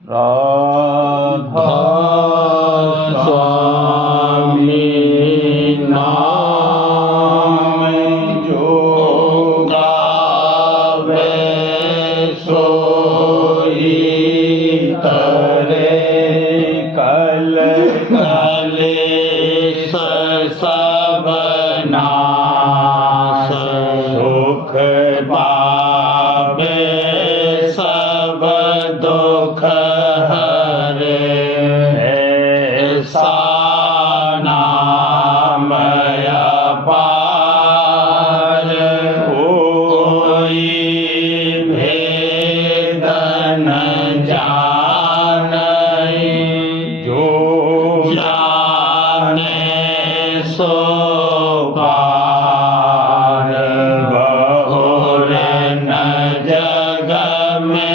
राधा स्वामी नाम जो गावे सोई तरे कल कलेश सब नाश सुख पावे सब दुख हरे ऐसा नाम अपार कोई भेद न जाने जो जाने सो पार बहुर न जग में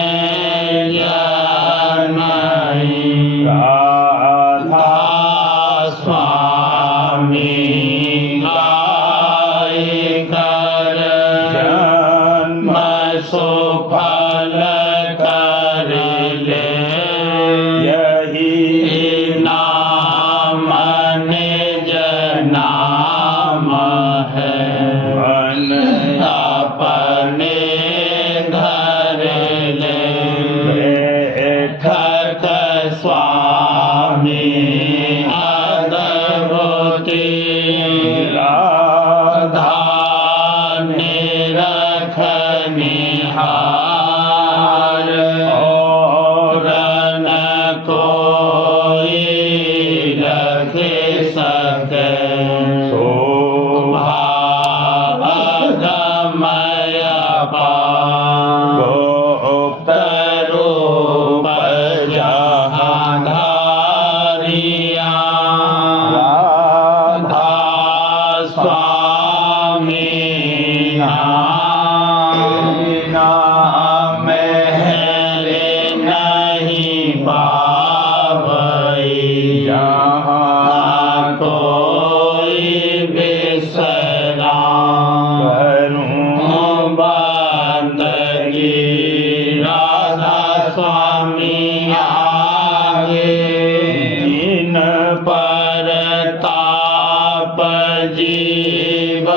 राधा स्वामी गाय कर जन्म सुफल कर ले यही नाम निज नाम है मन अपने धर ले ठक स्वामी अद्भुति राधा निरख निहार और न कोई रख सके शोभा अगमय पार गुप्त रूप जहाधारिया राधा स्वामी नाम हेले नहीं पावई जहाँ कोई विश्राम करूं बंदगी राधा स्वामी आगे जिन पर ताप जीव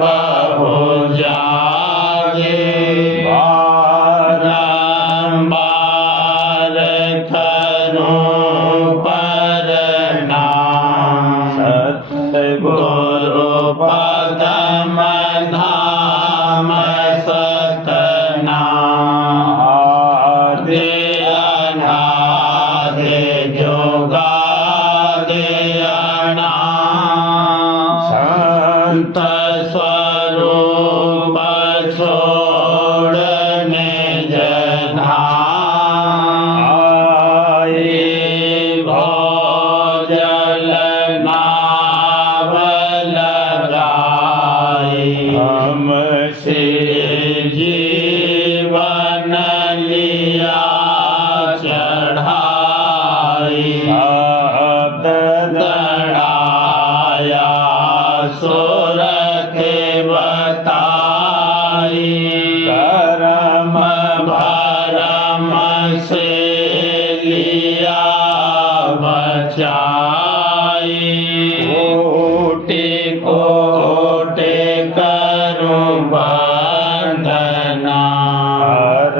बहु जागे बारंबार करूं प्रणाम सतगुरु पदम धाम सतनाम आदि अनादि जोगादि अनाम संत स्वरूप छोड़ने जनाम आए भोजल नाव लगाई हमसे जीवन लिया चढ़ाई शब्द दड़ाया सुर के बताई करम भरम से लिया बचाई कोटि कोटि करूं वंदना हर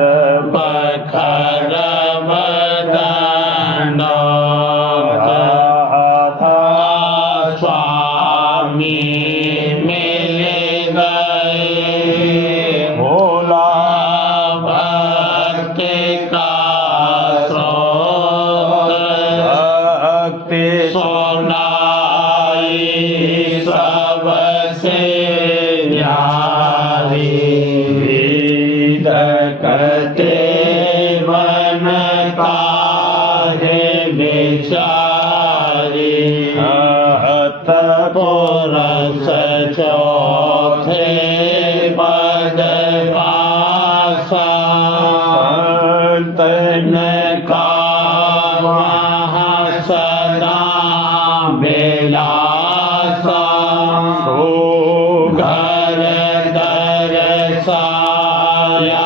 बखर बदन राधा स्वामी मिल गए भोला भक्ति का भक्ति सुनाई सबसे प्यारी वेद कहते मन काहे बेचारी हत पुरस चौथे पद पासा संतन का सदा बेलासा हो घर दरसाया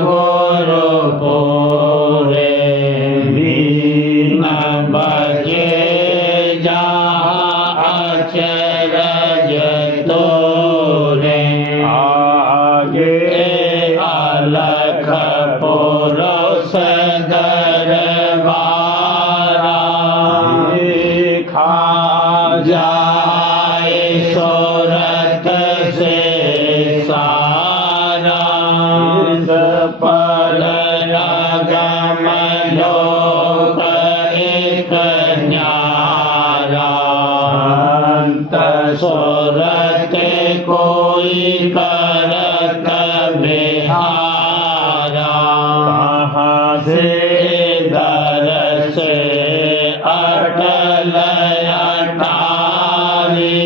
गुरु पूरे पुरुष दरबारा खा जाए सूरत से सारा पर गम लोक एक न्यारा अंत सूरत कोई करत बिहारा कहाँ से दर से अटल अटारी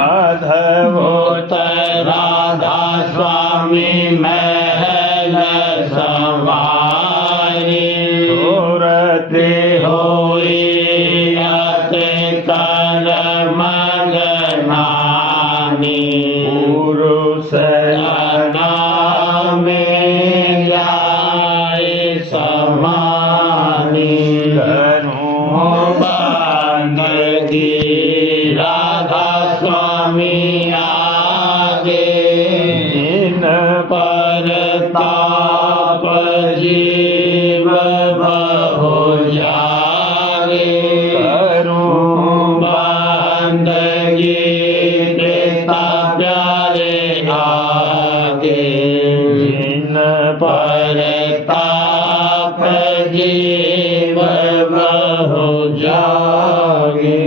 अद्भुत राधा स्वामी महल सवारी सूरते होई अति कर मगनानी पुरुष में जाए समानी बंदगी राधा स्वामी आगे इन पर ताप जीव बहु जागे बंदगी कृता प्यारे आगे इन पर ताप जीव बहु जागे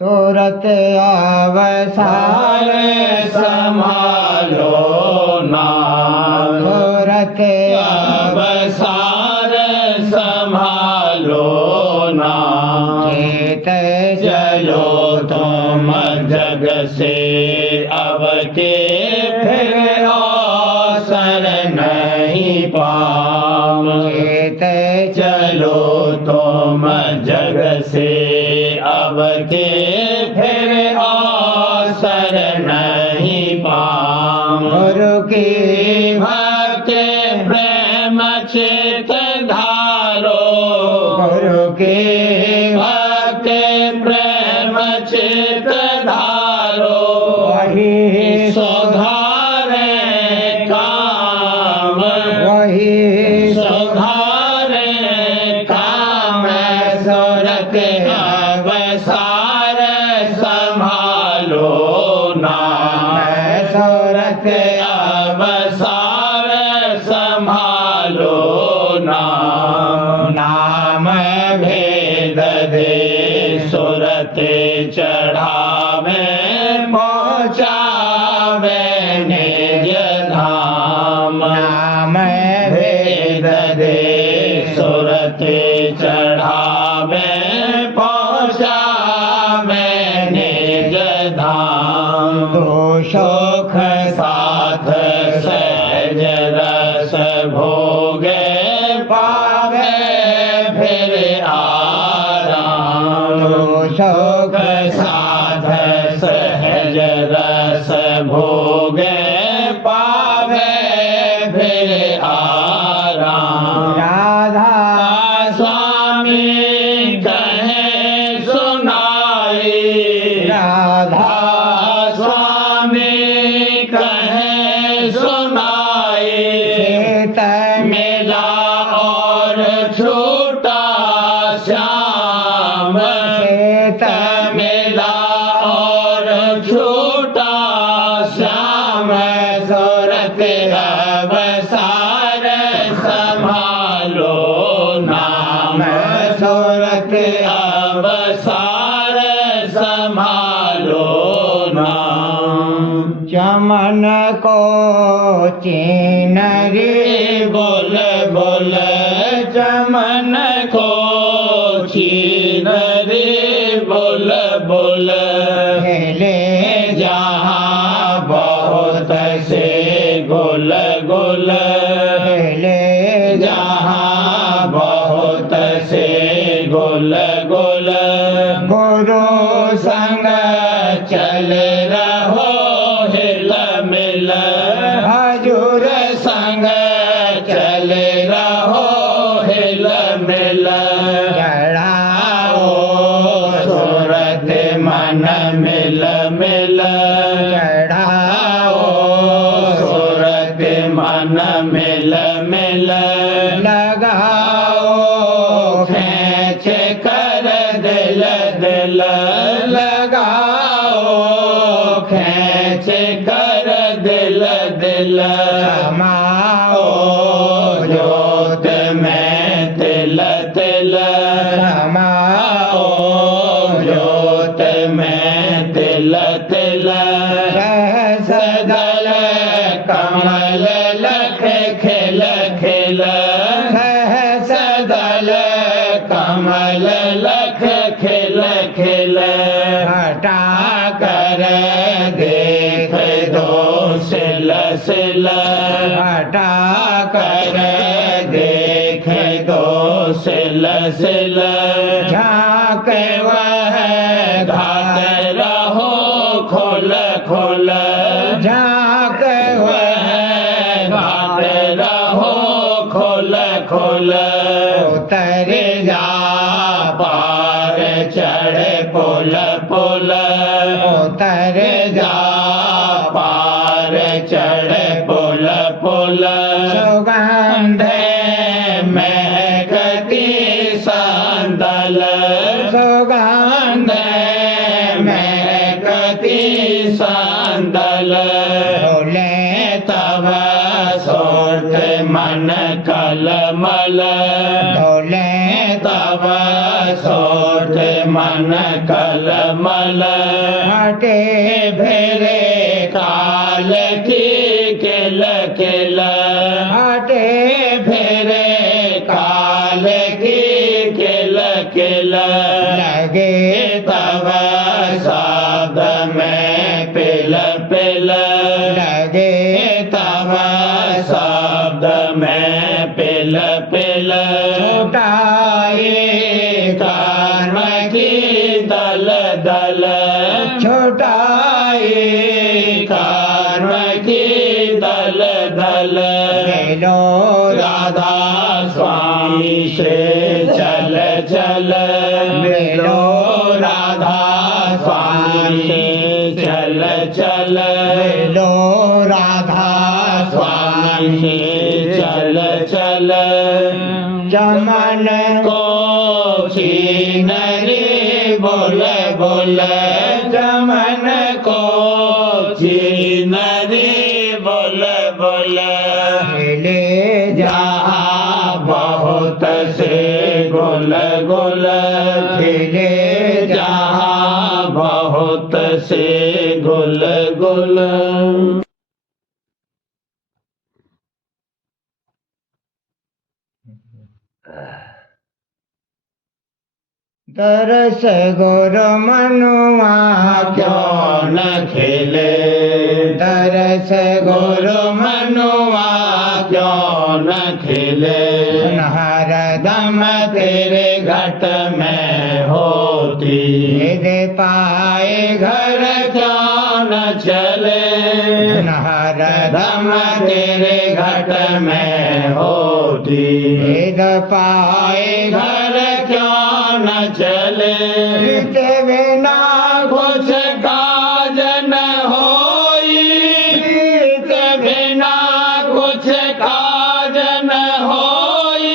सूरत आवसार संभालो नाम सूरत अवसार संभालो नाम चेत चलो तुम जग से अब के फिर अवसर नहीं पाओ चेत चलो तुम जग से अब के फिर अवसर नहीं पाओ गुरु की भक्ति प्रेम चित धारो गुरु की भक्ति प्रेम चित धारो वही सुधारे काम वही सुधारे काम सूरत अवसार संभालो नाम सूरत अवसार संभालो नाम नाम भेद दे सुरत चढ़ावे पहुँचावे निज धाम नाम भेद दे सुरत चढ़ावे पहुँचावे निज धाम दोषोख साथ सहज रस भोगे पावे फिर आराम दोषोख साथ सहज रस भोगे पावे फिर आराम राधा स्वामी कहे सुनाई राधा स्वामी कहे सुनाई चेत मेला और छूटा श्याम चेत मेला और छूटा श्याम सूरत अवसार संभालो नाम सूरत अवसार संभालो नाम चमन को चीनरी बोल बोल चमन को छीन रे बोल बोल खेले जहाँ बहुत से गोल गोल खेले जहाँ बहुत से गोल गोल गुरु संग चल रहो हिल मिल हजूर संग चल रहो हिल मिल चढ़ाओ सूरत मन मिल मिल तिल समाओ जोत में तिल तिल समाओ जोत में तिल तिल सहस्रदल कमल लख खिल खिल सहस्रदल कमल लख खिल खिल हटा कर देख दो सिल सिल हटा कर देख दो सिल सिल झाँक वह घाट रहो खोल खोल झाँक वह घाट रहो खोल खोल उतर जा पार चढ़ पुल पुल उतर जा पार चढ़ पुल पुल सुगंध महकती संदल सुगंध महकती संदल बोले तब सोट मन कलमल बोले तब सोट मन कलमल हटे फेरे काल की किल किल हटे फेरे काल की किल किल लगे तब साध में पिल पिल लगे तब शब्द में पिल पिल छुटाए कर्म की दल दल छुटाए कर्म की दल दल मिलो राधा स्वामी से चल चल मिलो राधा स्वामी से चल चल मिलो राधा स्वामी से चल चल चमन को छीन रे बोल बोल चमन को छीन रे बोल बोल ले जहाँ बहुत से गुल गुल खिले जहाँ बहुत से गुल गुल दरस गुरु मनुआ क्यों न खिले दरस गुरु गुरु मनुआ क्यों न खिले हर दम तेरे घट में होती दे पाए घर क्यों न चले हर दम तेरे घट में होती वेद पाए घर क्यों न चले के बिना कुछ काज न होई के बिना कुछ काज न होई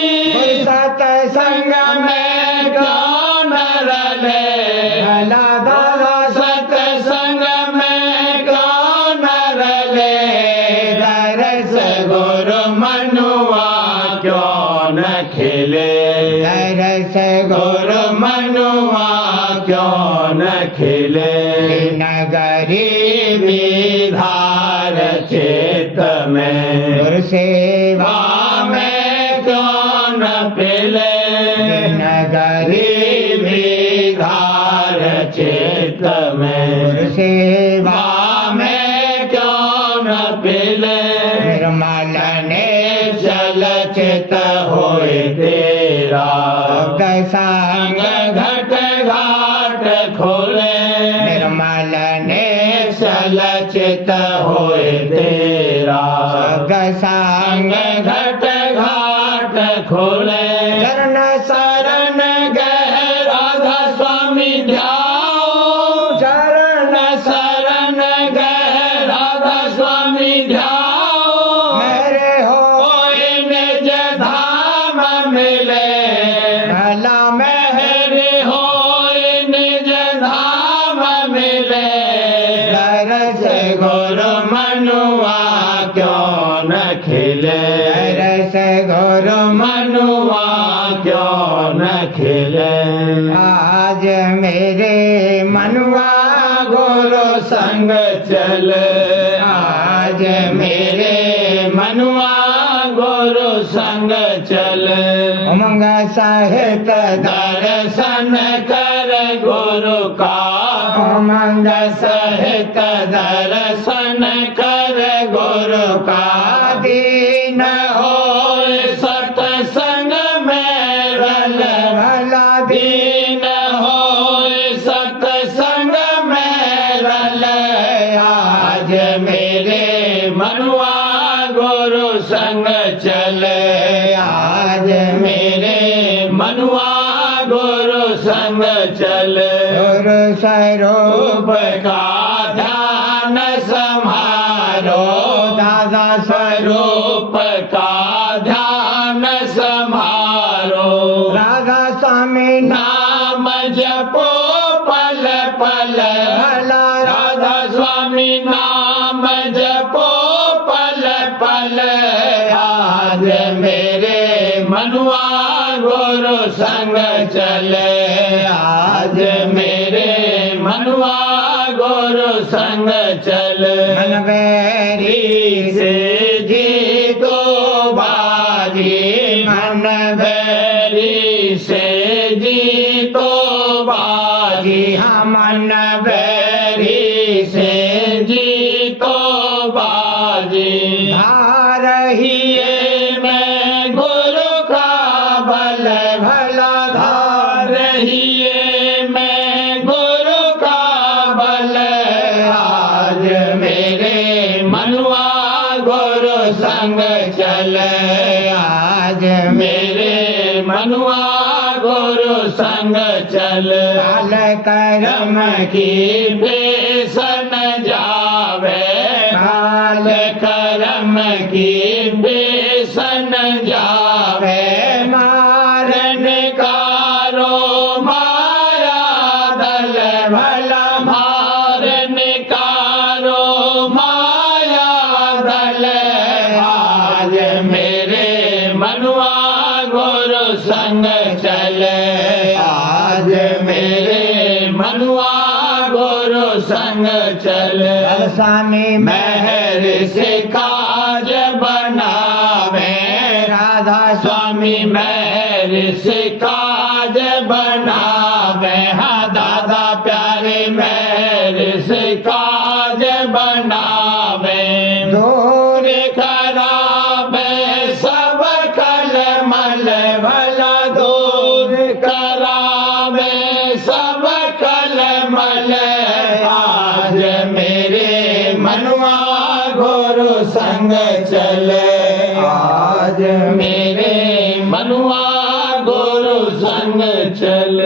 सत्संग में क्यों न रले भला दादा सत्संग में क्यों न रले दरस गुरु मनुआ क्यों न खिले दरस गुरु मनुआ क्यों न खिले नगरी विधार चित में गुरु सेवा में क्यों न पिले नगरी विधार चित में गुरु सेवा में क्यों न पिले निर्मल ने चलचित होए तेरा संग घट घाट खोले निर्मल ने चलचित होए तेरा संग घट घाट खोले चरण शरण गह राधा स्वामी ध्याओ चरण शरण गह राधा स्वामी ध्याओ मेरे हो निज धाम मिले भला मेरे हो निज धाम मिले दरस गुरु मनुआ क्यों संग चल आज मेरे मनुआ गुरु संग चल उमंग सहित दर्शन कर गुरु का उमंग सहित दर्शन कर गुरु का दीन हो सत्संग में रल भला दीन हो सत्संग में रल आज मेरे मनुआ गुरु संग चल आज मेरे मनुआ गुरु संग चल गुरु रूप स्वरूप का ध्यान समारो दादा स्वरूप का ध्यान समारो राधा स्वामी नाम जपो पल पल भला राधा स्वामी नाम जपो पल पल आज मेरे मनुआ गुरु संग चले आज मेरे मनुआ गुरु संग चल मन बैरी से जीतो बाजी मन बैरी से जीतो बाजी मन बैरी से जीतो बाजी रहिए ये मैं गुरु का बल भला धार रहिए मैं गुरु का बल आज मेरे मनुआ गुरु संग चल आज मेरे मनुआ गुरु संग चल काल कर्म कर्म की बेसन जावे काल कर्म की बेसन जावे मारन कारो माया दल भला मारन कारो माया दल आज मेरे मनुआ गुरु संग चल आज मेरे मनुआ गुरु संग चल स्वामी महर से काज बनावे राधा स्वामी महर से काज बनावे हाँ दादा प्यारे महर से काज बनावे दूर करावे सब कल मल भला दूर करावे सब कल मल आज मेरे मनुआ गुरु संग चल आज मेरे मनुआ गुरु संग चल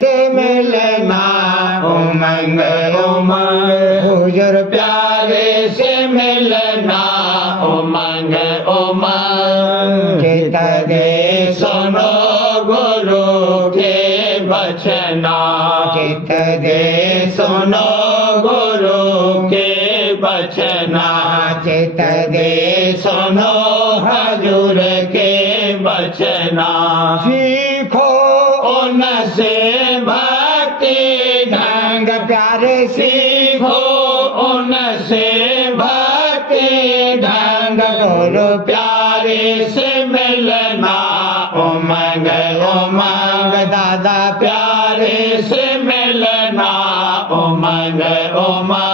ते मिलना उमंग उमंग हुजूर प्यारे से मिलना उमंग उमंग चित दे सुनो गुरु के बचना चित दे सुनो गुरु के बचना चित दे सुनो हजूर के बचना सीखो उनसे भक्ति ढंग ढंग प्यारे सीखो उनसे भक्ति ढंग गुरु प्यारे से मिलना उमंग उमंग दादा प्यारे से मिलना उमंग उमंग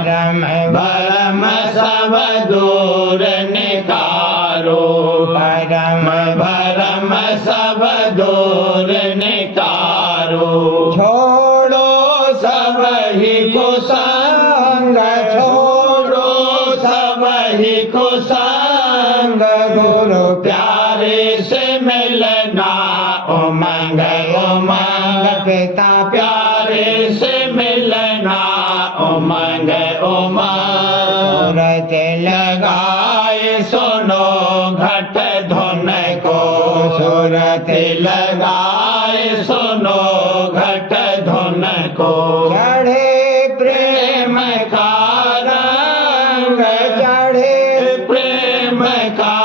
परम भरम सब दूर निकारो परम भरम सब दूर निकारो छोड़ो सब ही कुसंग छोड़ो सब ही कुसंग गुरु प्यारे से मिलना उमंग उमंग पिता प्यारे से मिलना उमंग उमंग सूरत लगाए सुनो घट धुन को सूरत लगाए सुनो घट धुन को चढ़े प्रेम का रंग चढ़े प्रेम का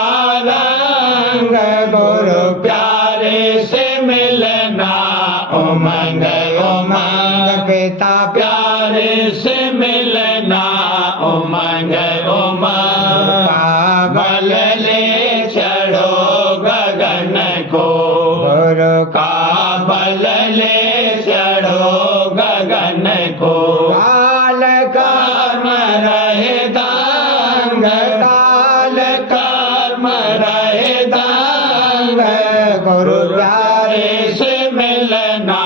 रंग गुरु प्यारे से मिलना उमंग उमंग से मिलना उमंग उमंग काबल ले चढ़ो गगन को गुरु काबल ले चढ़ो गगन को काल कर्म रहे दांग काल कर्म रहे दांग गुरु प्यारे से मिलना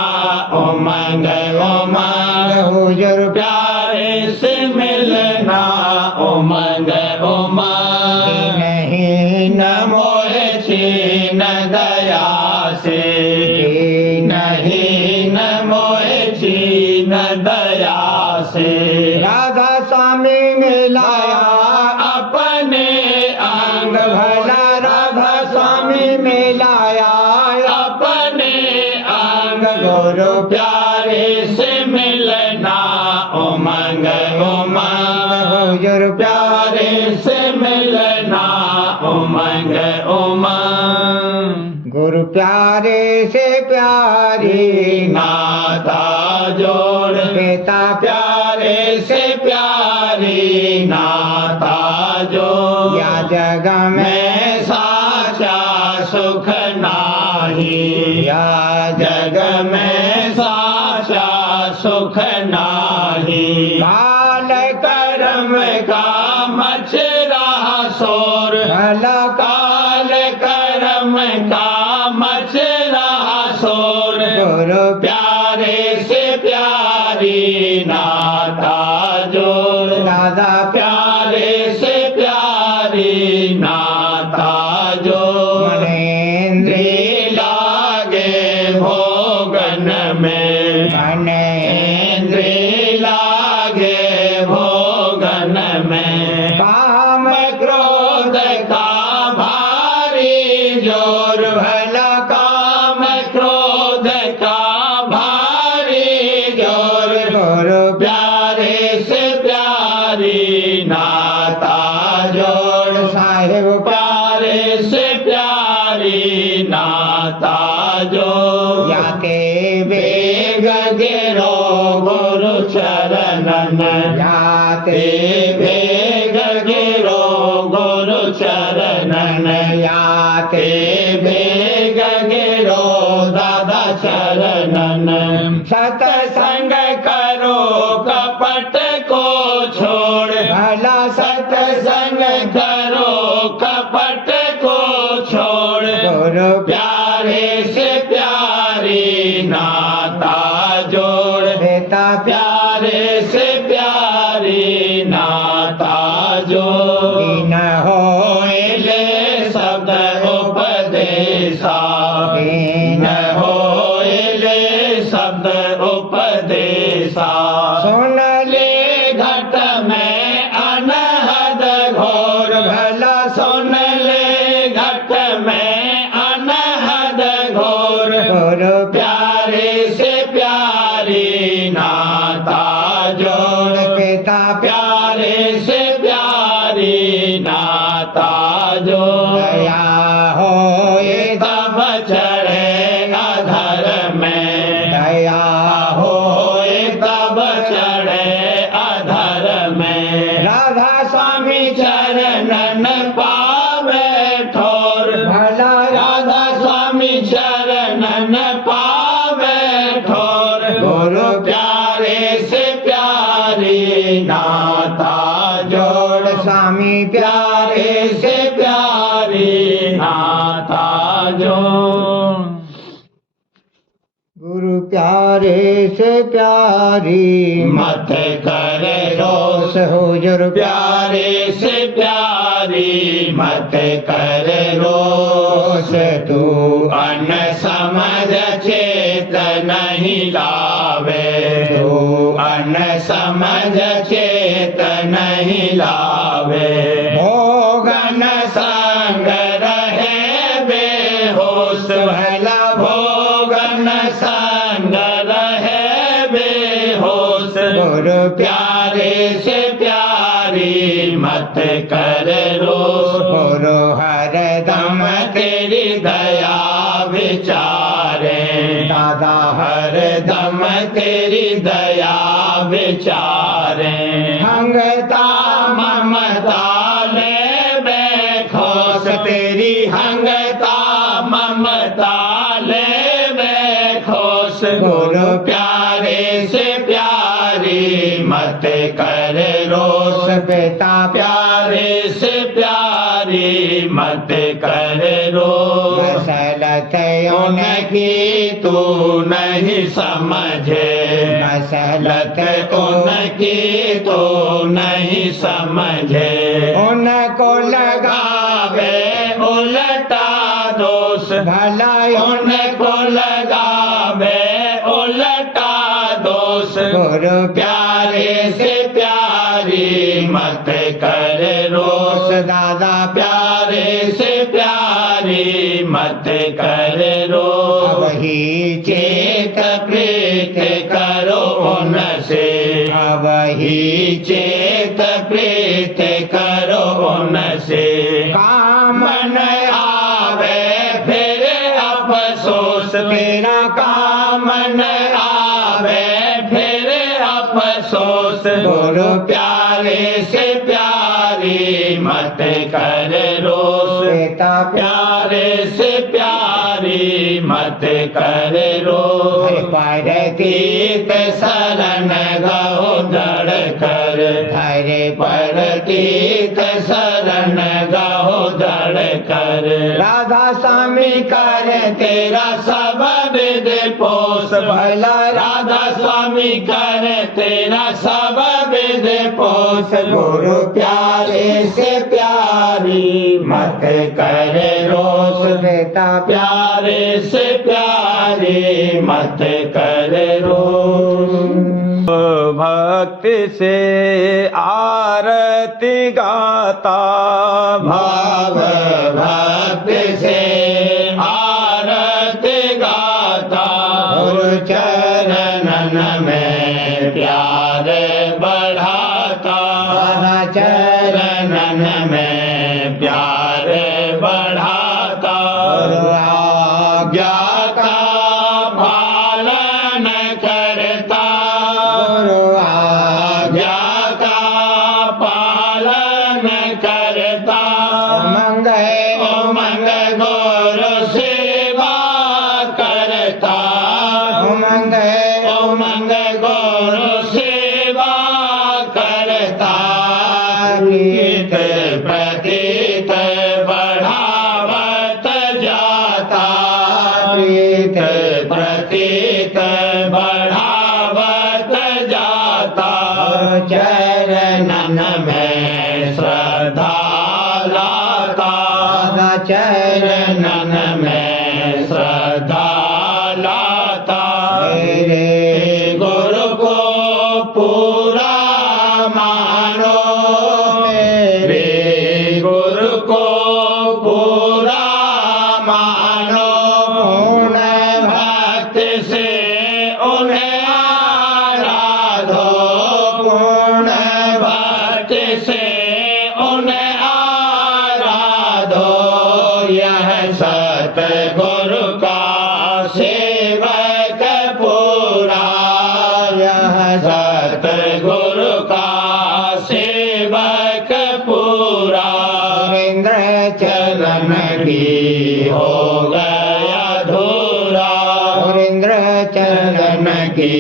उमंग उमंग हुजूर प्यारे से मिलना उमंग उमंग नहीं न मोहे छीन दया से नहीं न मोहे छीन दया से राधा स्वामी मिलाया अपने अंग भला राधा स्वामी मिलाया अपने अंग गुरु प्यारे से मिलना उमंग उमंग हुजूर प्यारे से मिलना उमंग उमंग गुरु प्यारे से प्यारी नाता जोड़ पिता प्यारे से प्यारी नाता जोड़ या जग में मैं साचा सुख नाही या जग में साचा सुख नाही काल कर्म का मच रहा शोर भला काल कर्म का मच रहा शोर गुरु प्यारे से प्यारी नाता जोड़ दादा प्यारे से प्यारी नाता जोड़ मनेन्द्री लागे भोगन में मनेन्द्री लागे भोगन में काम क्रोध का भारी जोर भला काम क्रोध का भारी जोर गुरु प्यारे से प्यारी नाता जोड़ साहिब प्यारे से प्यारी नाता जोड़ याते बेग गिरो गुरु चरणन याते बेग गिरो गुरु चरणन याते बेग गिरो दादा चरणन सत्संग करो कपट को छोड़ भला सत्संग करो कपट को छोड़ गुरु प्यारे से प्यारी नाता जोड़ पिता प्यारे से प्यारी नाता जोड़ दीन हो ले शब्द उपदेशा दीन हो ले शब्द उपदेशा सुन ले घट में अनहद घोर भला सुन ले घट में अनहद घोर गुरु प्यारे से प्यारी नाता जोड़ पिता प्यारे से प्यारी नाता जोड़ दया हो तब चढ़े अधर में दया हो तब चढ़े अधर में राधा स्वामी चरणन पावे ठोर भला राधा स्वामी चरणन पावे ठोर गुरु प्यारे से प्यारी नाता जोड़ स्वामी प्यारे से प्यारी नाता जोड़ गुरु प्यारे से प्यारी मत करे रोष हुजूर प्यारे से प्यारी मत करे रोष तू अन समझ चेत नहीं लावे तू अन समझ चेत नहीं लावे भोगन संग रहे बेहोश भला भोगन संग रहे बेहोश गुरु प्यारे से प्यारी मत कर रोष गुरु हर दम तेरी दया विचारे दादा हर दम तेरी दया विचारे हंगता ममता ले बेखोस तेरी हंगता ममता ले बेखोस गुरु प्यारे से प्यारी मत कर रोस बेटा प्यारे से प्यारी मत कर रोस मसलत उनकी तू नहीं समझे मसलत उनकी तो नहीं समझे उनको लगा गावे उल्टा दोष भला उनको लगावे उल्टा दोष गुरु प्यारे से प्यारी मत कर रोस दादा प्यारे से प्यारी मत कर रोस वही चेत प्रीत करो उनसे वही चेत प्रीत करो उनसे कामन आवे फिर अफसोस तेरा कामन आवे फिर अफसोस गुरु प्यारे से प्यारी मत कर रोस बेटा प्यारे से प्यारी मत कर रोस परतीत शरण गहो दड़ कर हरे परतीत शरण गहो दड़ कर राधा स्वामी कर तेरा सब विद पोस भला राधा स्वामी कर तेरा सब विद पोस गुरु प्यारे से प्यारी मत कर रोस बेटा प्यारे से प्यारी मत कर रोस भक्ति से आरती गाता भाव भक्ति से आरती गाता गुरु चरणन में प्यार बढ़ाता चरणन में प्यार बढ़ाता आज्ञा का पालन करता आज्ञा का पालन करता उमंग गुरु सेवा करता उमंग गुरु सेवा करता प्रीत प्रतीत बढ़ावत जाता प्रीत प्रतीत बढ़ावत जाता चरणन में श्रद्धा लाता चरणन में श्रद्धा लाता मेरे गुरु को पूरा मानो मेरे गुरु को पूरा मानो पूर्ण भक्ति से उन्हें आराधो पूर्ण भक्ति से उन्हें आराधो यह सतगुरु का सेवक पूरा यह सतगुरु का सेवक पूरा सुरेंद्र चरण की हो गया धूरा सुरेंद्र चरण की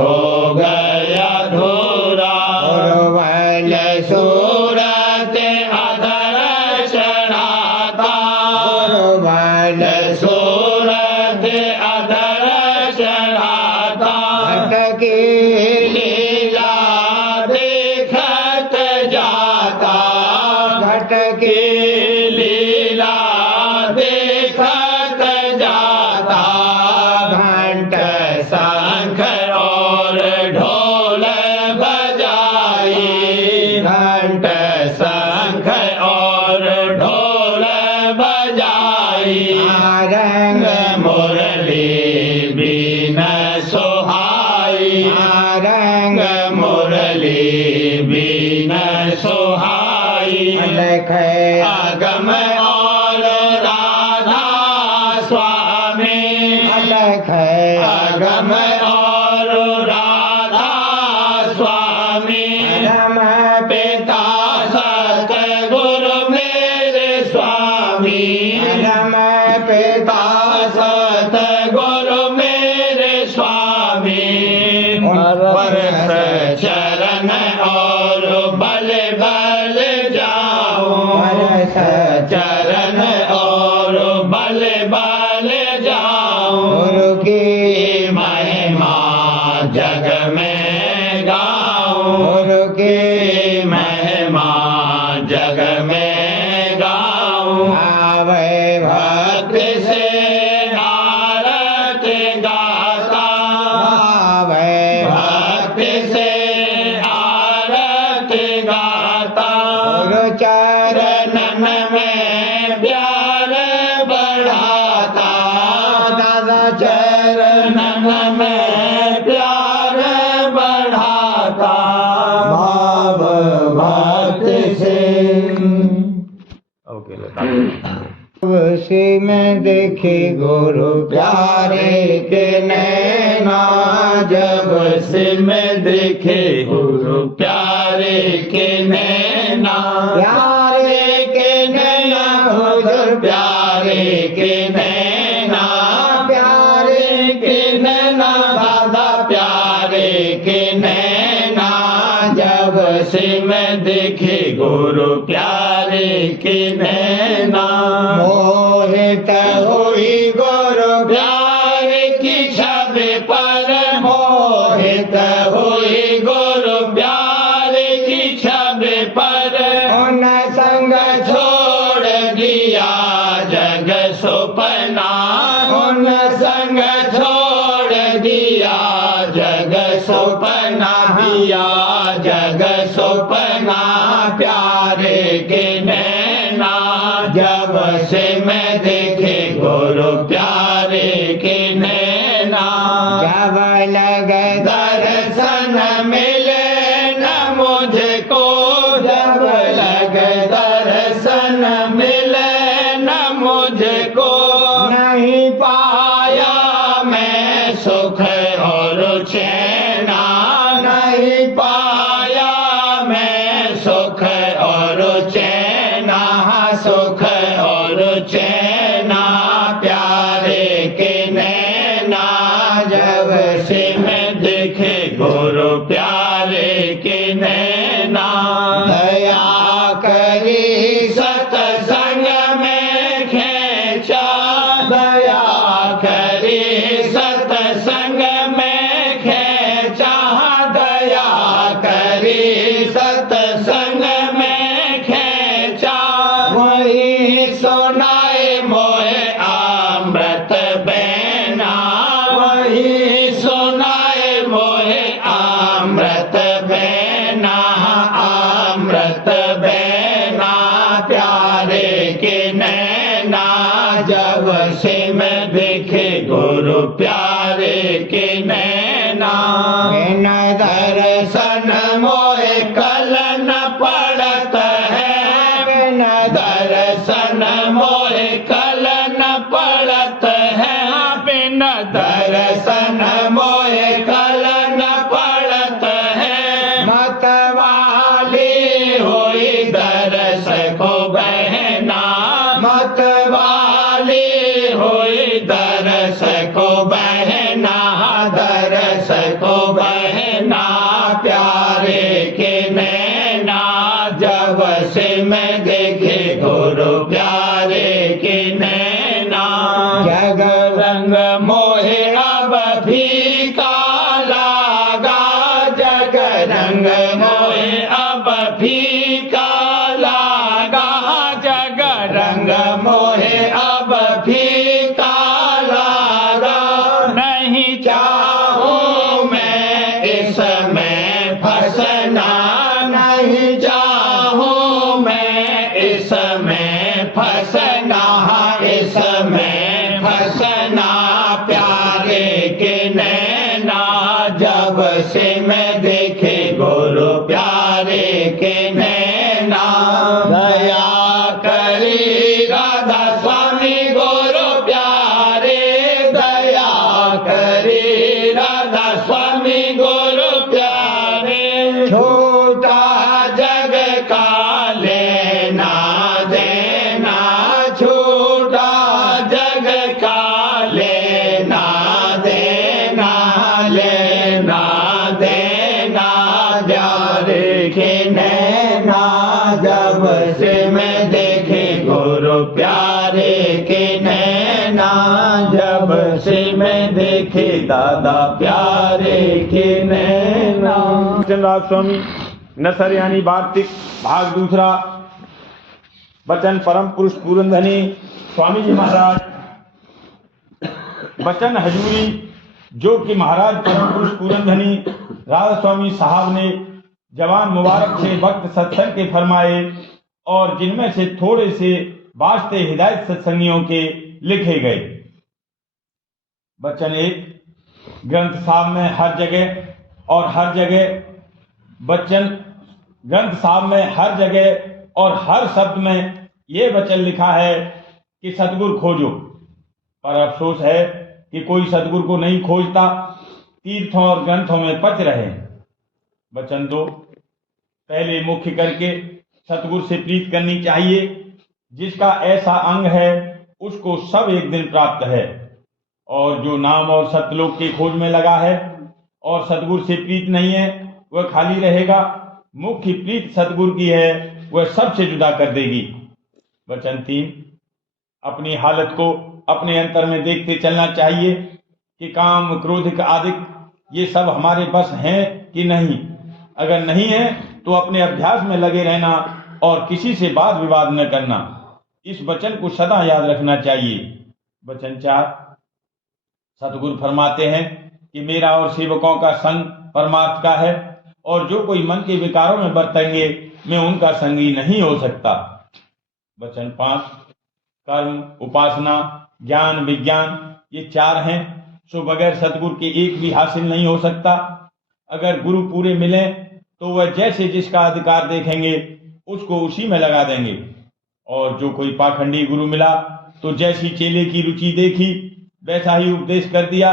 हो गया धूरा गुरुवल सूरत अधर चढ़ाता गुरुवल सूरत अधर चढ़ाता भटकी लीला देखत जाता भटकी लीला देखत जाता घंट शंख और ढोल बजाई घंट शंख और ढोल बजाई आरंग मुरली बीन सोहाई आरंग मुरली बीन सोहाई अलख आगम और राधा स्वामी अलख आगम और राधा स्वामी परम पिता सतगुरु मेरे स्वामी परम पिता सतगुरु मेरे स्वामी परस चरण और बल बल जाऊं परस चरण और बल बल जाऊं गुरु की महिमा जग में गाऊं गुरु की महिमा जग में गाऊं आवे भक्त भक्ति से आरती गाता आवे भक्ति से आरती गाता गुरु चरण चरणन में प्यार बढ़ाता दादा चरणन में प्यार बढ़ाता भाव भक्ति से उसी में देखी गुरु प्यारे के नैना जब से में देखे गुरु प्यारे के नैना प्यारे के नैना हुजूर प्यारे के नैना प्यारे के नैना दादा प्यारे के नैना जब से मैं देखे गुरु प्यारे के नैना मोहित हुई गुरु प्यारे की छवि पर मोहित हुई गुरु प्यारे की छवि पर उन संग छोड़ दिया जग सुपना उन संग छोड़ दिया जग सुपना दिया जग सुपना प्यारे के नैना जब से मैं देखे गुरु प्यारे के नैना जब लग दर्शन मिले न मुझको जब लग दर्शन मिले न मुझको नहीं पाया मैं सुख और चैना नहीं पाया मैं सुख और चैना सुख और चैना प्यारे के नैना जब से मैं देखे गुरु प्यारे के नैना दया करी सत्संग में खेचा दया करी सत्संग में खेचा दया करी सत्संग में खेचा वही सुनाए मोहे अमृत बैना वही सुनाए मोहे अमृत बैना अमृत बैना प्यारे के नैना जब से मैं देखे गुरु प्यारे के नैना बिन दर्शन मोहे कल न पड़त है बिन दर्शन मोहे कल न पड़त है बिन दर्शन मोहे कल न पड़त है मत वाली हुई दरस को बहना मत वाली हुई दरस को बहना दरस को बहना प्यारे के नैना जब से मैं देखे गुरु प्यारे के नैना जग रंग मोहे अब फीका लागा जग रंग मोहे अब फीका लागा जग रंग मोहे अब फीका लागा नहीं चाहूं मैं इसमें फंसना नहीं चाहूं मैं इसमें फंसना इसमें फंसना प्यारे के नैना जब से मैं देखे गुरु प्यारे के नैना दादा प्यारे के नैना। चंद्रराज स्वामी नसर यानी वार्तिक भाग दूसरा। वचन परम पुरुष पूरनधनी स्वामी जी महाराज। वचन हजूरी जो कि महाराज परम पुरुष पूरनधनी राधा स्वामी साहब ने जवान मुबारक से वक्त सत्संग के फरमाए और जिनमें से थोड़े से वास्ते हिदायत सत्संगियों के लिखे गए। वचन एक ग्रंथ साहब में हर जगह और हर जगह वचन ग्रंथ साहब में हर जगह और हर शब्द में ये वचन लिखा है कि सतगुरु खोजो, पर अफसोस है कि कोई सतगुरु को नहीं खोजता, तीर्थों और ग्रंथों में पच रहे। वचन दो पहले मुख्य करके सतगुरु से प्रीत करनी चाहिए। जिसका ऐसा अंग है उसको सब एक दिन प्राप्त है, और जो नाम और सतलोक की खोज में लगा है और सतगुरु से प्रीत नहीं है वह खाली रहेगा। मुख्य प्रीत सतगुरु की है, वह सबसे जुदा कर देगी। वचन तीन अपनी हालत को अपने अंतर में देखते चलना चाहिए कि काम क्रोधिक आदि ये सब हमारे बस हैं कि नहीं। अगर नहीं है तो अपने अभ्यास में लगे रहना और किसी से वाद विवाद न करना। इस वचन को सदा याद रखना चाहिए। वचन चार सतगुरु फरमाते हैं कि मेरा और सेवकों का संग परमार्थ का है, और जो कोई मन के विकारों में बरतेंगे मैं उनका संगी नहीं हो सकता। वचन पांच कर्म उपासना ज्ञान विज्ञान ये चार हैं, सो बगैर सतगुरु के एक भी हासिल नहीं हो सकता। अगर गुरु पूरे मिले तो वह जैसे जिसका अधिकार देखेंगे उसको उसी में लगा देंगे, और जो कोई पाखंडी गुरु मिला तो जैसी चेले की रुचि देखी वैसा ही उपदेश कर दिया।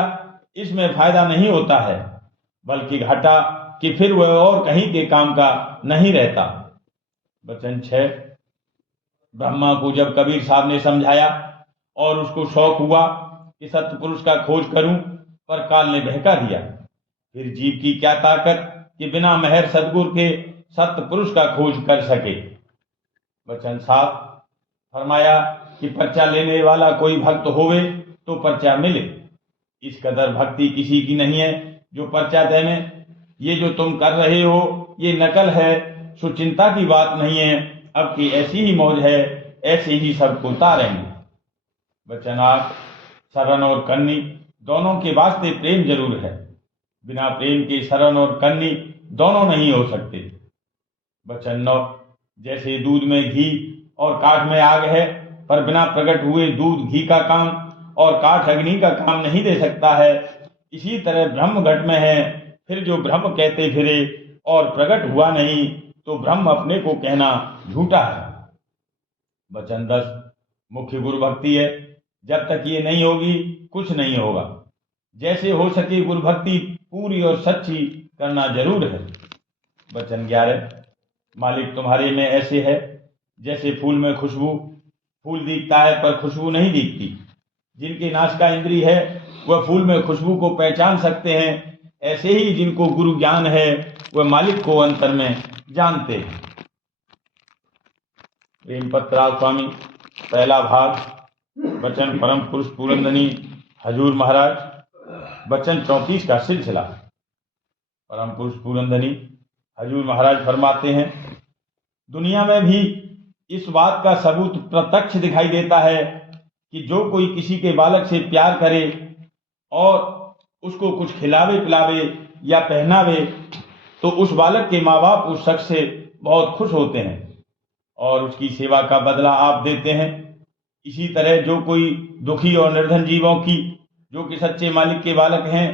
इसमें फायदा नहीं होता है, बल्कि घाटा कि फिर वह और कहीं के काम का नहीं रहता। वचन छह ब्रह्मा को जब कबीर साहब ने समझाया और उसको शौक हुआ कि सत्य पुरुष का खोज करूं, पर काल ने बहका दिया। फिर जीव की क्या ताकत कि बिना मेहर सतगुरु के सत्य पुरुष का खोज कर सके। वचन सात फरमाया कि पर्चा लेने वाला कोई भक्त होवे तो पर्चा मिले। इस कदर भक्ति किसी की नहीं है जो पर्चा देने। ये जो तुम कर रहे हो ये नकल है, सो चिंता की बात नहीं है। अब की ऐसी ही मौज है, ऐसे ही सबको उतारेंगे। वचन आठ शरण और कन्नी दोनों के वास्ते प्रेम जरूर है, बिना प्रेम के शरण और कन्नी दोनों नहीं हो सकते। वचन नौ जैसे दूध में घी और काठ में आग है, पर बिना प्रकट हुए दूध घी का काम और काठ अग्नि का काम नहीं दे सकता है, इसी तरह ब्रह्म घट में है। फिर जो ब्रह्म कहते फिरे और प्रकट हुआ नहीं तो ब्रह्म अपने को कहना झूठा है। वचन 10 मुख्य गुरु भक्ति है, जब तक ये नहीं होगी कुछ नहीं होगा। जैसे हो सके गुरु भक्ति पूरी और सच्ची करना जरूर है। वचन 11 मालिक तुम्हारे में ऐसे है जैसे फूल में खुशबू, फूल दिखता है पर खुशबू नहीं दिखती। जिनके नाश का इंद्री है वह फूल में खुशबू को पहचान सकते हैं, ऐसे ही जिनको गुरु ज्ञान है वह मालिक को अंतर में जानते हैं। प्रेम पत्राल स्वामी पहला भाग वचन परम पुरुष पूरनधनी हजूर महाराज। वचन 34 का सिलसिला। परम पुरुष पूरनधनी हजूर महाराज फरमाते हैं दुनिया में भी इस बात का सबूत प्रत्यक्ष दिखाई देता है कि जो कोई किसी के बालक से प्यार करे और उसको कुछ खिलावे पिलावे या पहनावे तो उस बालक के माँ बाप उस शख्स से बहुत खुश होते हैं और उसकी सेवा का बदला आप देते हैं। इसी तरह जो कोई दुखी और निर्धन जीवों की जो कि सच्चे मालिक के बालक हैं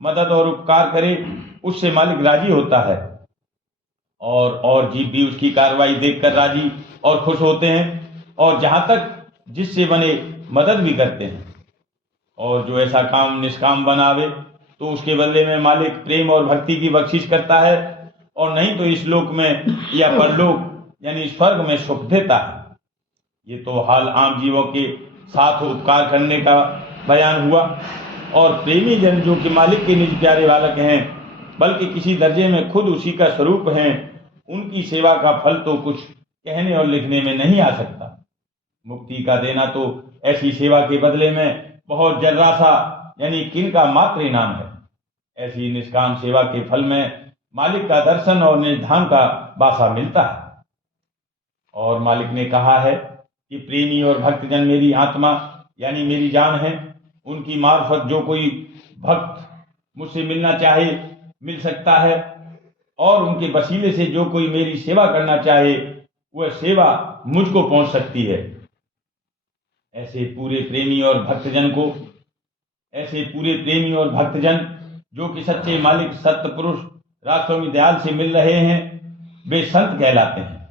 मदद और उपकार करे उससे मालिक राजी होता है और जीव भी उसकी कार्रवाई देखकर राजी और खुश होते हैं और जहां तक जिससे बने मदद भी करते हैं। और जो ऐसा काम निष्काम बनावे तो उसके बदले में मालिक प्रेम और भक्ति की बख्शिश करता है और नहीं तो इस लोक में या परलोक यानी स्वर्ग में सुख देता है। ये तो हाल आम जीवों के साथ उपकार करने का बयान हुआ। और प्रेमी जन जो कि मालिक के निज प्यारे बालक हैं बल्कि किसी दर्जे में खुद उसी का स्वरूप हैं, उनकी सेवा का फल तो कुछ कहने और लिखने में नहीं आ सकता। मुक्ति का देना तो ऐसी सेवा के बदले में बहुत जर्रा सा यानी किन का मात्र इनाम है। ऐसी निष्काम सेवा के फल में मालिक का दर्शन और निर्धान का वासा मिलता है। और मालिक ने कहा है कि प्रेमी और भक्तजन मेरी आत्मा यानी मेरी जान है। उनकी मार्फत जो कोई भक्त मुझसे मिलना चाहे मिल सकता है, और उनके वसीले से जो कोई मेरी सेवा करना चाहे वह सेवा मुझको पहुंच सकती है। ऐसे पूरे प्रेमी और भक्तजन जो कि सच्चे मालिक सत्य पुरुष राजस्वामी दयाल से मिल रहे हैं वे संत कहलाते हैं,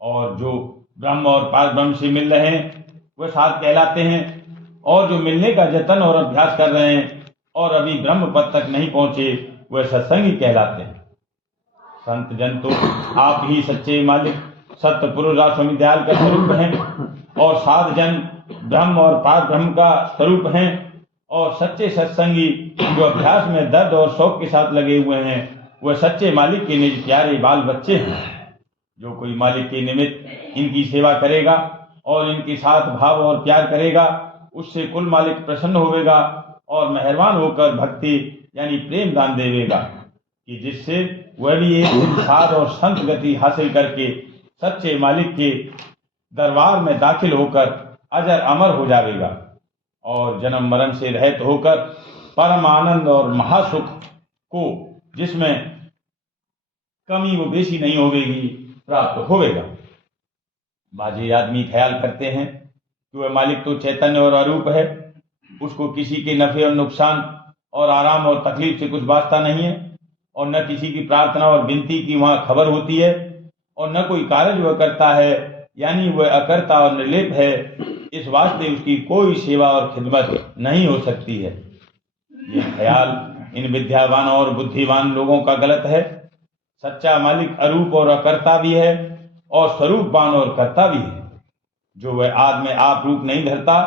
और जो ब्रह्म और पार ब्रह्म से मिल रहे हैं वह साध कहलाते हैं, और जो मिलने का जतन और अभ्यास कर रहे हैं और अभी ब्रह्म पद तक नहीं पहुंचे वह सत्संगी कहलाते हैं। संत जन तो आप ही सच्चे मालिक सत्य पुरुष राजस्वामी दयाल का स्वरूप हैं, और साध जन ब्रह्म और पार ब्रह्म का स्वरूप हैं, और सच्चे सत्संगी जो अभ्यास में दर्द और शौक के साथ लगे हुए हैं वह सच्चे मालिक के निज प्यारे बाल बच्चे हैं। जो कोई मालिक के निमित्त इनकी सेवा करेगा और इनके साथ भाव और प्यार करेगा उससे कुल मालिक प्रसन्न होवेगा और मेहरबान होकर भक्ति यानी प्रेम दान देवेगा, कि जिससे वह भी एक साध और संत गति हासिल करके सच्चे मालिक के दरबार में दाखिल होकर अजर अमर हो जाएगा और जन्म मरण से रहित होकर परम आनंद और महासुख को जिसमें कमी व बेसी नहीं होगी प्राप्त होवेगा। बाजी आदमी ख्याल करते हैं कि वह मालिक तो चैतन्य और अरूप है, उसको किसी के नफे और नुकसान और आराम और तकलीफ से कुछ वास्ता नहीं है, और न किसी की प्रार्थना और विनती की वहां खबर होती है, और न कोई कार्य वह करता है यानी वह अकर्ता और निर्लेप है। इस वास्ते उसकी कोई सेवा और खिदमत नहीं हो सकती है। ये ख्याल इन विद्यावान और बुद्धिमान लोगों का गलत है। सच्चा मालिक अरूप और अकर्ता भी है और स्वरूपवान और कर्ता भी है। जो वह आद में आप रूप नहीं धरता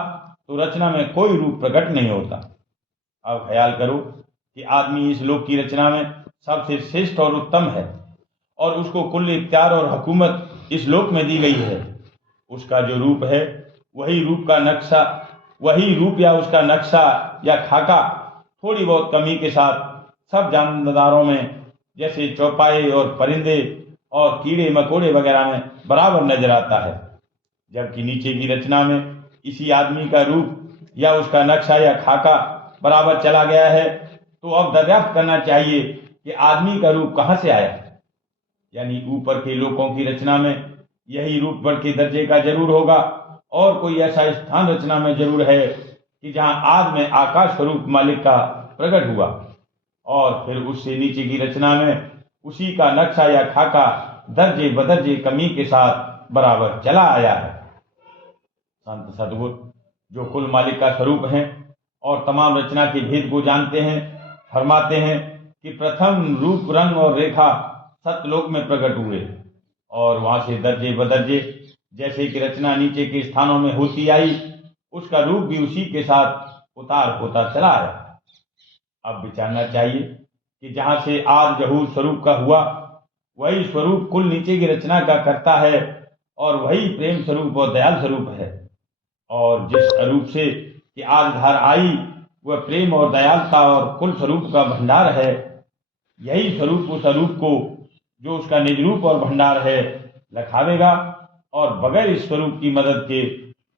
तो रचना में कोई रूप प्रकट नहीं होता। अब ख्याल करो कि आदमी इस लोक की रचना में सबसे श्रेष्ठ और उत्तम है, और उसको कुल इख्तियार और हुकूमत इस लोक में दी गई है। उसका जो रूप है वही रूप या उसका नक्शा या खाका थोड़ी बहुत कमी के साथ सब जानदारों में जैसे चौपाए और परिंदे और कीड़े मकोड़े वगैरह में बराबर नजर आता है, जबकि नीचे की रचना में इसी आदमी का रूप या उसका नक्शा या खाका बराबर चला गया है। तो अब दरियाफ्त करना चाहिए कि आदमी का रूप कहाँ से आया, यानी ऊपर के लोगों की रचना में यही रूप बढ़ के दर्जे का जरूर होगा, और कोई ऐसा स्थान रचना में जरूर है कि जहां आद में आकाश स्वरूप मालिक का प्रकट हुआ, और फिर उससे नीचे की रचना में उसी का नक्शा या खाका दर्जे बदर्जे कमी के साथ बराबर चला आया है। संत सद्गुरु जो कुल मालिक का स्वरूप हैं और तमाम रचना के भेद को जानते हैं फरमाते हैं कि प्रथम रूप रंग और रेखा सतलोक में प्रकट हुए, और वहां से दर्जे बदर्जे जैसे कि रचना नीचे के स्थानों में होती आई उसका रूप भी उसी के साथ उतार होता चला आया। अब विचारना चाहिए कि जहां से आद जहूर स्वरूप का हुआ वही स्वरूप कुल नीचे की रचना का करता है, और वही प्रेम स्वरूप और दयाल स्वरूप है, और जिस अरूप से कि आद धार आई वह प्रेम और दयालता और कुल स्वरूप का भंडार है। यही स्वरूप उस अरूप को जो उसका निज रूप और भंडार है लखावेगा, और बगैर इस स्वरूप की मदद के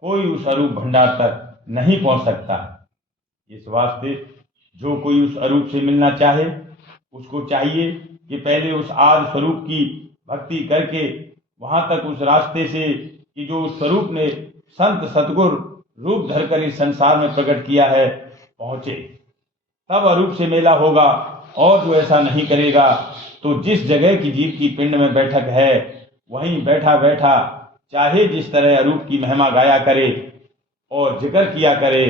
कोई उस अरूप भंडार तक नहीं पहुंच सकता। इस वास्ते जो कोई उस अरूप से मिलना चाहे उसको चाहिए कि पहले उस आद स्वरूप की भक्ति करके वहां तक उस रास्ते से कि जो उस स्वरूप ने संत सतगुरु रूप धरकर इस संसार में प्रकट किया है पहुंचे, तब अरूप से मेला होगा। और जो ऐसा नहीं करेगा तो जिस जगह की जीव की पिंड में बैठक है वहीं बैठा बैठा चाहे जिस तरह अरूप की महिमा गाया करे और जिक्र किया करे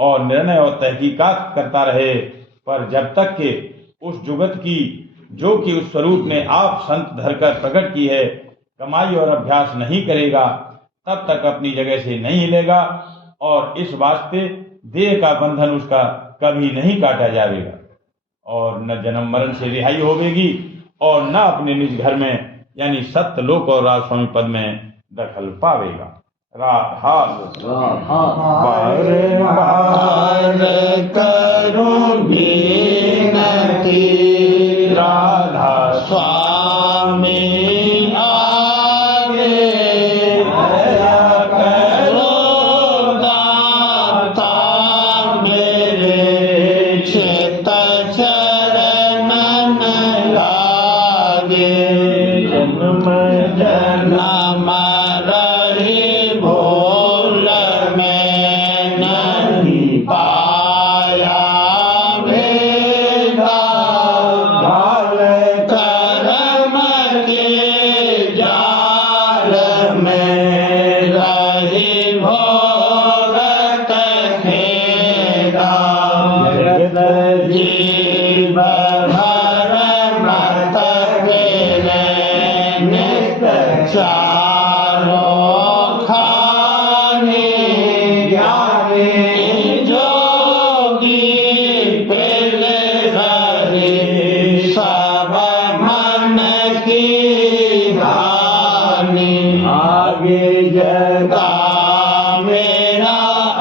और निर्णय और तहकीकात करता रहे, पर जब तक के उस जुगत की जो कि उस स्वरूप ने आप संत धरकर प्रकट की है कमाई और अभ्यास नहीं करेगा तब तक अपनी जगह से नहीं हिलेगा, और इस वास्ते देह का बंधन उसका कभी नहीं काटा जाएगा, और न जन्म मरण से रिहाई होगी और न अपने निज घर में यानी सत्य लोक और राजस्वामी पद में दखल पावेगा। राधा बार बार करूं विनती राधा स्वामी आगे दया करो दाता मेरे चित चरणन लागे जन्म जन्म रही भूल में नहीं पाया भेदा भाल कर्म के जाल में रही भोगत खेदा जगत जीव भर मत गिरे नित चारों खाने ज्ञानी जोगी पहले हरि सब मन की हानि आगे जगा मेरा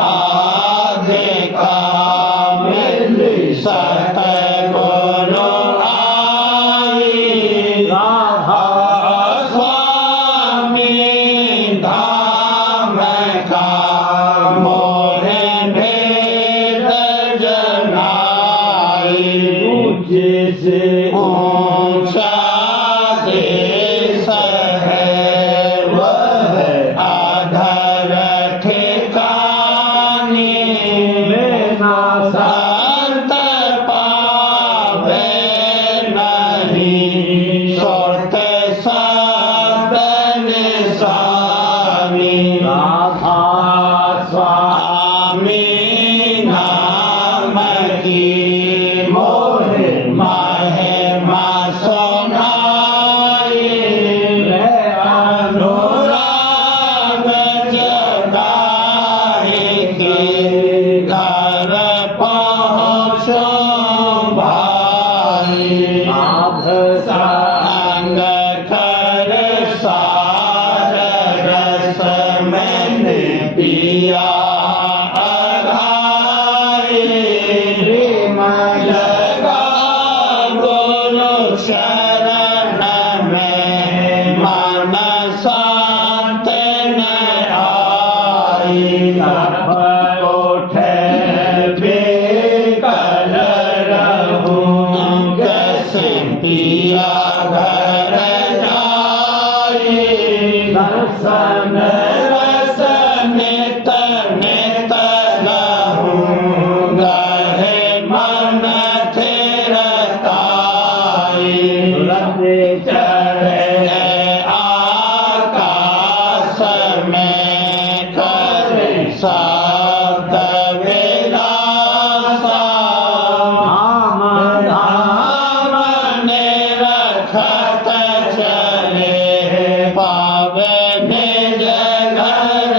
आगे का मिल सत गुरु आई राधा स्वामी धाम का मोहे भेद जनाई ऊंचे से ऊंचा देश है वह आधर ठिकानी बिना संत पावे नहीं सोते सदन स्वामी राधा स्वामी नाम की मोहे महिमा सुनाई अनुराग जगाए के घर पहुँचो भाई संग कर सार रस मैंने पिया आधारी प्रेम लगा गुरु शरण में मन शांत न आई उठे बेकल रहूं कैसे पिया घर जाई दर्शन रस नित नित रहूं गहे मन थिरताई चढ़े आकाश में कर शब्द विलासा धाम धाम ने रखत चले पावे निज घर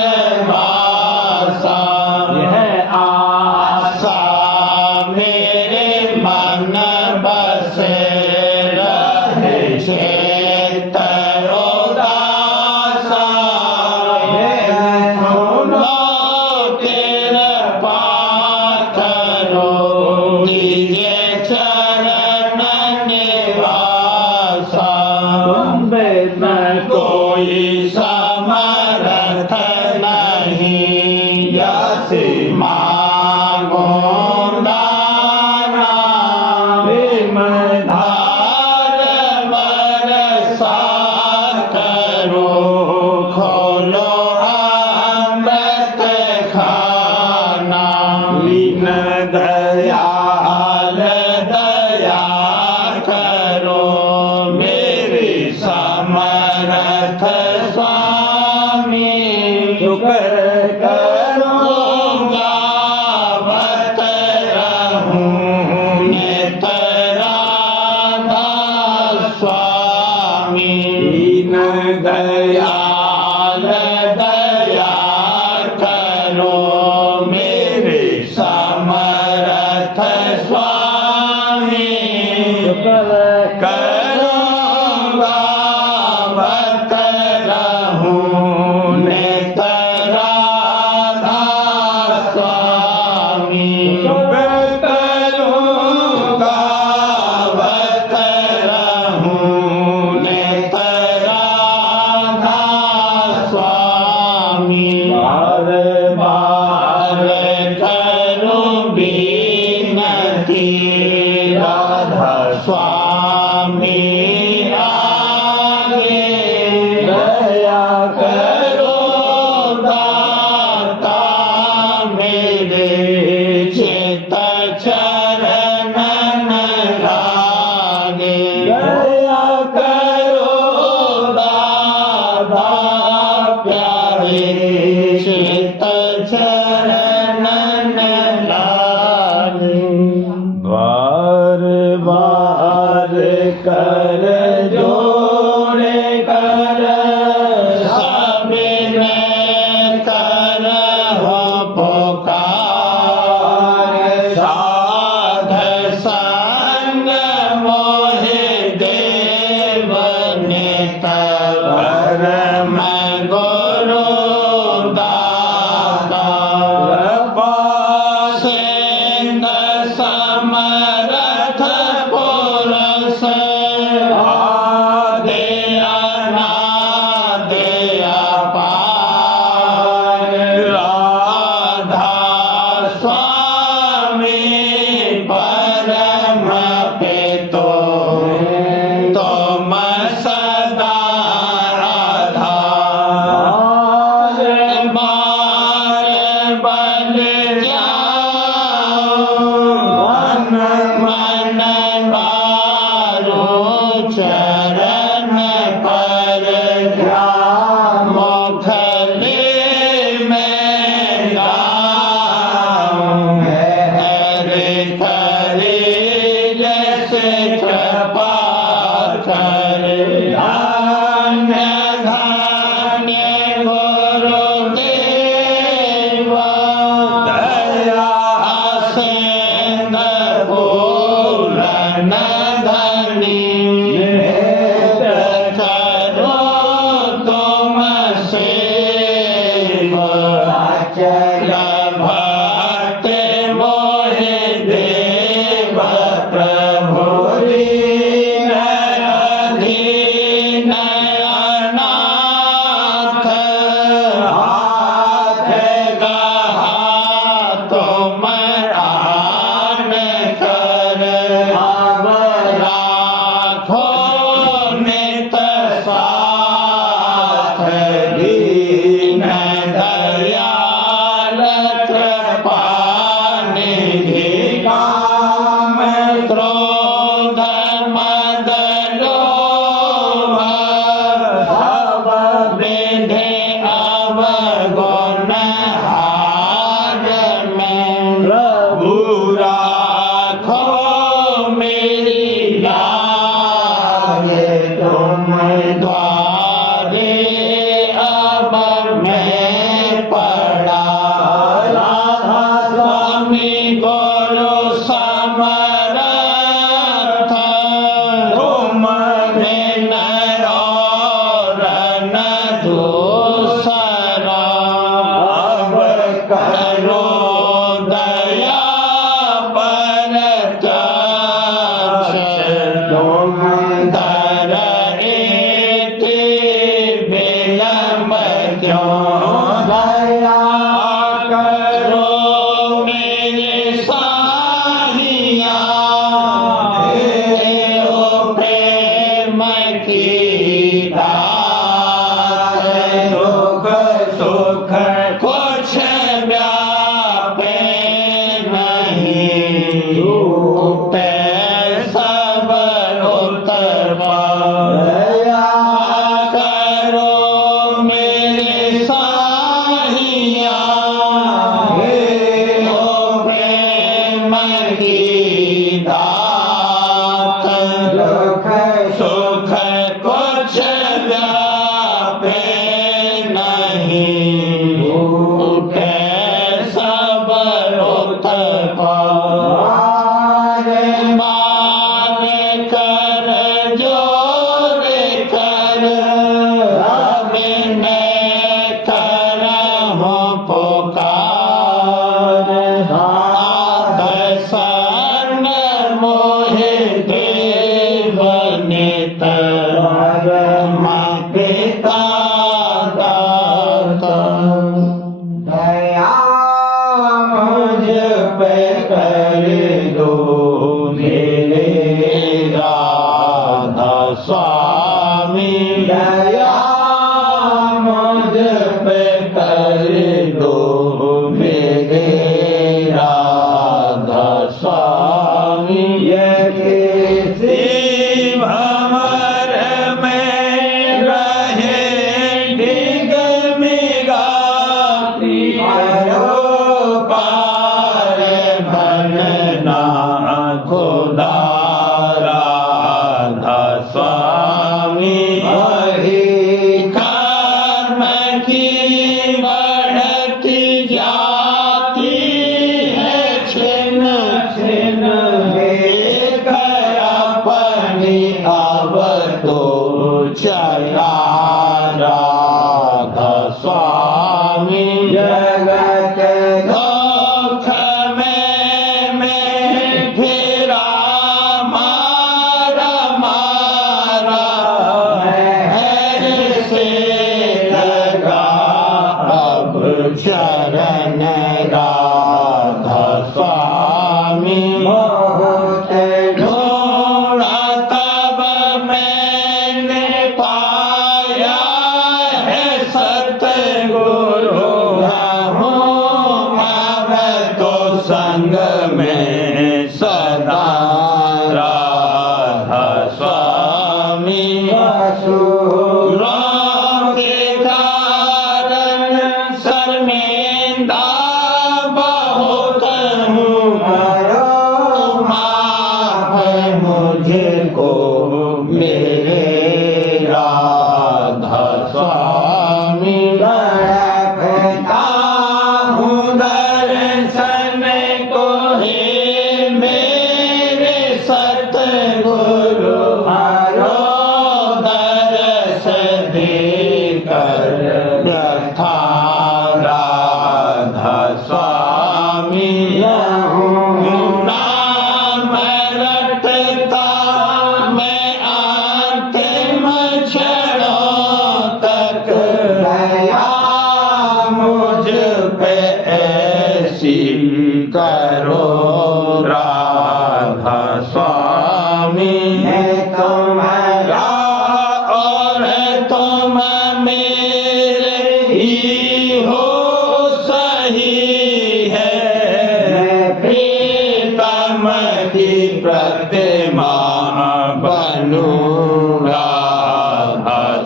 वासा यह आशा मेरे मन बसे रहे चेत उदासा सुनो कृपा करो दीजिए चरण निवासा तुम में कोई समर्थ नहीं यसी मांगो दाना प्रेम धार बरसा करो खोलो अमृत खाना लीन दयाल दया करो मेरे समर्थ स्वामी शुक्र करूँगा बत रहूं नित राधा स्वामी दीन दयाल दया करो मेरे समर्थ स्वामी शुक्र करूँगा बत रहूं नित धन्य धन्य गुरुदेव दया असिंद पूर्ण धनी करो तुम सेव अचल भक्त मोहि देव प्रभु अधीन अनाथ हाथ गहा तुम आन कर अब राखो नित साथ दीन दयाल कृपा निधि काम क्रोध मद लोभ सब विधि अवगुण हार में प्रभु राखो मेरी लाज तुम द्वारे अब मैं पड़ा राधा स्वामी गुरु समर्थ तुम बिन और न दूसरा अब करो दया पर तुम धर एति विलम्ब क्यों दया करो मेरे साहिया देव प्रेम की दात सुख सुख कुछ व्यापे नहीं रूपे सब दया करो मेरे साहिया देव प्रेम की दात सुख कुछ व्यापे नहीं रूपे सब मान कर जोर कर अभिनय करहु पुकार दर्शन मोहि देव नित पिता दाता दया मुझ पे कर दो मेरे राधा स्वामी दया मुझ पे कर दो मेरे राधा स्वामी ये किसी भंवर में रहे डिगमिगाती आयो पार भनना खुदा राधा स्वामी कर्म की बढ़ती जाती है छिन छिन एक अपनी अब तो चला राधा स्वामी जगत दुख में फिरा मारा मारा है से लगा अब चरण राधा स्वामी बहुत ढूंढा तब मैंने पाया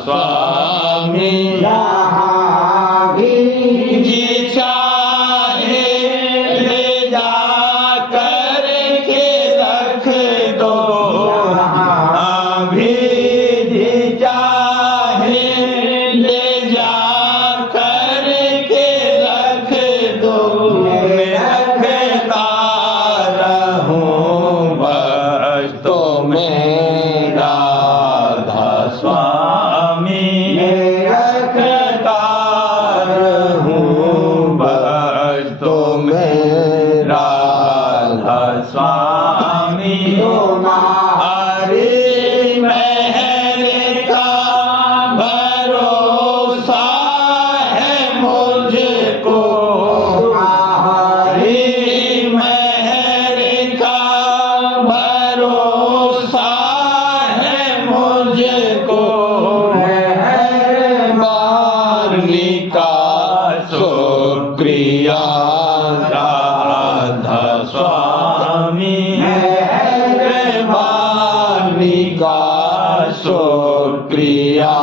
स्वामी जहाँ भी जी चाहे ले जा कर के रख दो अभी जी चाहे ले जा कर के रख दो मैं रखता रहूं बस तो मेरा राधा स्वामी रखता रहूं बस तो मेरा राधा स्वामी तुम्हारी महल का भरोसा है मुझको तुम्हारी महल का भरोसा है मुझको मेहरबानी का शुक्रिया राधा स्वामी मेहरबानी का शुक्रिया